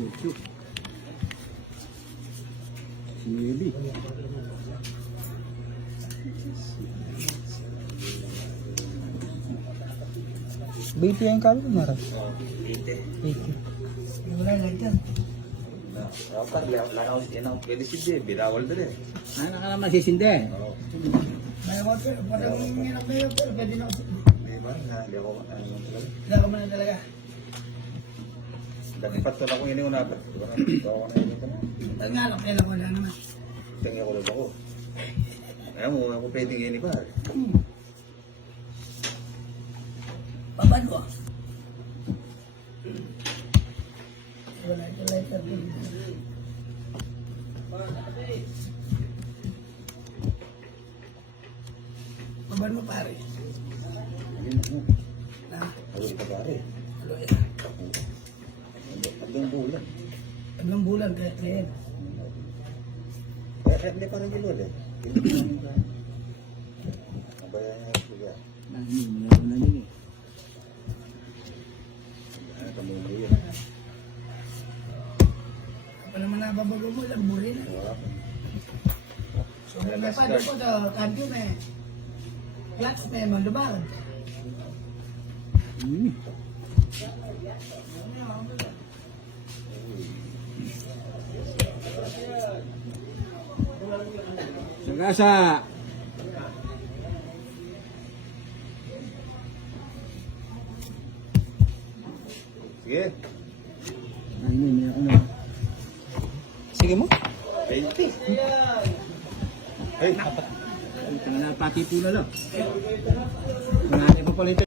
18. Sinibi. BT yang kalo marah. 20. 80. Wala lang dyan. Dapat lakaw siya ng pwede siya, binawal din eh. Ano ka naman sisindi? Oo. May ako, parang hirap na yun, pero pwede na ako. Di ba? Hindi ako, ano talaga. Wala ka man talaga. Dapat pala kung ini ko na. Di ba? Ito ako na ini ko na. Ang nga lang, kailan ko lang naman. Tingin ko lang ako. Ayaw mo, ako pwedeng ini ba? Pabalo ah. Wala ito lang ito. Pabalo pare. Ayun mo. Na, Ayun ka pare. ano yan? Hanggang bulan. Tatlong bulan kahit ngayon. Kaya hindi pa rin gilod eh. Hindi pa rin gilod. Nabayan niya yung siya. Meron na yun eh. Ano kamulo yun? Apa naman nababago mo, ilang bulan na. Wala pa. So, may pa doon po sa kanto na eh. Clutch na yung malubag. Sagasa. Sige. Ayun, may ako na. Sige mo. 20. Hey, Ito na pati po na lang. Kung natin pa pala ito.